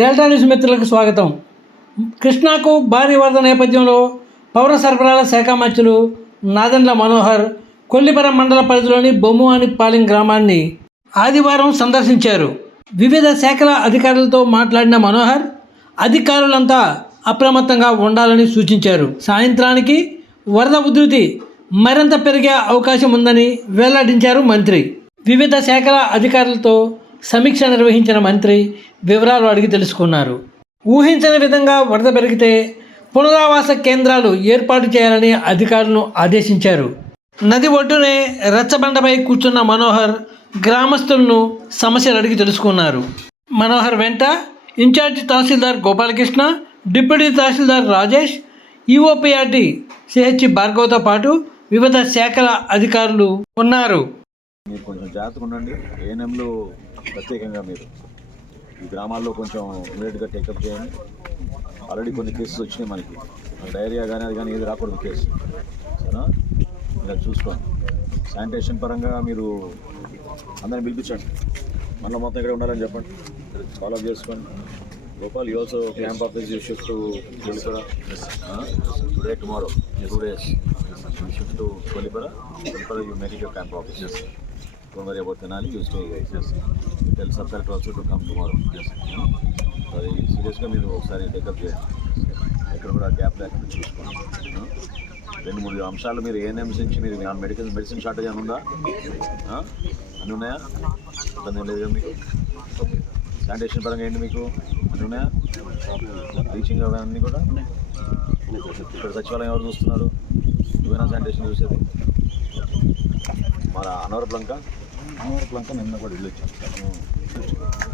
Delta news మిత్రులకు స్వాగతం. కృష్ణాకు భారీ వరద నేపథ్యంలో పౌర సరఫరాల శాఖ మంత్రులు నాదెండ్ల మనోహర్ కొల్లిపర మండల పరిధిలోని బొమ్మువానిపాలెం గ్రామాన్ని ఆదివారం సందర్శించారు. వివిధ శాఖల అధికారులతో మాట్లాడిన మనోహర్ అధికారులంతా అప్రమత్తంగా ఉండాలని సూచించారు. సాయంత్రానికి వరద ఉధృతి మరింత పెరిగే అవకాశం ఉందని వెల్లడించారు మంత్రి. వివిధ శాఖల అధికారులతో సమీక్ష నిర్వహించిన మంత్రి వివరాలు అడిగి తెలుసుకున్నారు. ఊహించని విధంగా వరద పెరిగితే పునరావాస కేంద్రాలు ఏర్పాటు చేయాలని అధికారులను ఆదేశించారు. నది ఒడ్డునే రచ్చబండపై కూర్చున్న మనోహర్ గ్రామస్తులను సమస్యలు అడిగి తెలుసుకున్నారు. మనోహర్ వెంట ఇన్ఛార్జి తహసీల్దార్ గోపాలకృష్ణ, డిప్యూటీ తహసీల్దార్ రాజేష్, ఈఓపీఆర్టీ సిహెచ్ భార్గవ్తో పాటు వివిధ శాఖల అధికారులు ఉన్నారు. మీరు కొంచెం జాగ్రత్తగా ఉండండి. ఏఎన్ఎంలు ప్రత్యేకంగా మీరు ఈ గ్రామాల్లో కొంచెం ఇమీడియట్గా టేకప్ చేయండి. ఆల్రెడీ కొన్ని కేసెస్ వచ్చినాయి మనకి. డైరియా కానీ అది కానీ ఏది రాకూడదు కేసు, సరేనా? మీరు అది చూసుకోండి. శానిటేషన్ పరంగా మీరు అందరిని పిలిపించండి. మనలో మొత్తం ఇక్కడ ఉండాలని చెప్పండి. ఫాలో చేసుకోండి. Gopal, you also camp office you shift to Kollipara today tomorrow 2 days. You shift to Kolipara, you make it your camp office. Yes. Don't worry about Tenali, you stay here. Yes. Tell sub-collector also to come tomorrow. Yes. Sorry, seriously, మీరు ఒకసారి take up చేయండి. ఎక్కడ కూడా gap లేకుండా చూసుకోండి. 2-3 అంశాలు మీరు ANMs నుంచి మీరు మెడిసిన్ షార్టేజ్ అని ఉందా? అన్నీ ఉన్నాయా? ఇబ్బంది ఏం లేదు కదా మీకు? శానిటేషన్ పరంగా ఏంటి మీకు? అన్నీ ఉన్నాయా? టీచింగ్ అవన్నీ కూడా ఇక్కడ సచివాలయం ఎవరు చూస్తున్నారు? నువ్వేనా శానిటేషన్ చూసేది? మన అనవరప్లంక నిన్న కూడా రిలీజ్ చేస్తాను.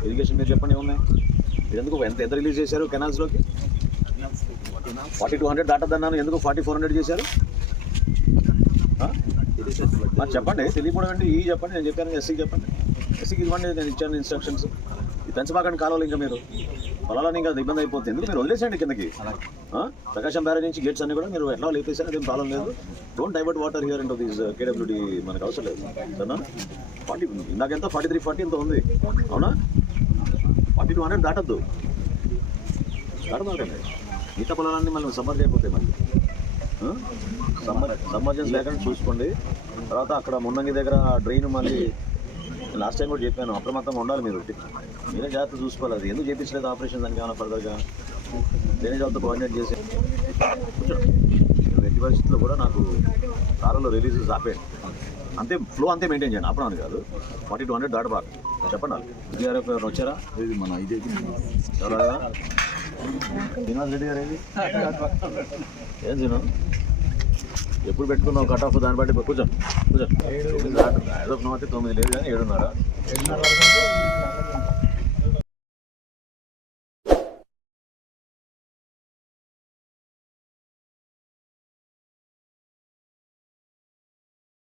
ఇరిగేషన్ మీరు చెప్పండి ఏమున్నాయి? మీరు ఎందుకు ఎంత రిలీజ్ చేశారు కెనాల్స్లోకి? 4200 దాటద్దన్నాను, ఎందుకు 4400 చేశారు? మరి చెప్పండి, తెలియకపోవడం అంటే ఈ చెప్పండి. నేను చెప్పాను ఎస్సీకి చెప్పండి. ఎస్సీకి ఇవ్వండి, నేను ఇచ్చాను ఇన్స్ట్రక్షన్స్. ఇది పెంచబాకండి కాలువలు. ఇంకా మీరు పొలాలని ఇంకా ఇబ్బంది అయిపోతుంది. ఎందుకు మీరు వదిలేసండి కిందకి. ప్రకాశం బ్యారేజ్ నుంచి గేట్స్ అన్ని కూడా మీరు ఎట్లా లేపేసారు, అదేం ప్రాబ్లం లేదు. Don't divert water here into this KWD. మనకు అవసరం లేదు సరేనా? 40 ఇందాకెంత 4340 ఎంత ఉంది, అవునా? 4200 దాటద్దు. దాటదాకండి. మిగతా పొలాలన్నీ మళ్ళీ సమ్మర్ అయిపోతాయి. మళ్ళీ సమ్మర్జెన్స్ లేకుండా చూసుకోండి. తర్వాత అక్కడ మున్నంగి దగ్గర డ్రైన్ మళ్ళీ లాస్ట్ టైం కూడా చెప్పాను, అప్రమత్తంగా ఉండాలి. మీరే జాగ్రత్త చూసుకోవాలి. అది ఎందుకు చేయించలేదు ఆపరేషన్ దానికి ఏమైనా ఫర్దర్గా డ్రైనేజ్ వాళ్ళతో కోఆర్డినేట్ చేసి ఎట్టి పరిస్థితుల్లో కూడా నాకు కాలంలో రిలీజెస్ ఆపేయండి. అంతే ఫ్లో అంతే మెయింటైన్ చేయండి. ఆపడానికి కాదు. 4200 దాటబాకు చెప్పండి. విజయఆర్ఎఫ్ ఎవరు వచ్చారా? ఇది మన ఇది ఎవరా? శ్రీనివాస్ రెడ్డి గారు ఏది? ఏం శ్రీను ఎప్పుడు పెట్టుకున్నావు కట్ ఆఫ్? దాన్ని బట్టి కూర్చోండి. ఏదో 9 లేదు కానీ 7:30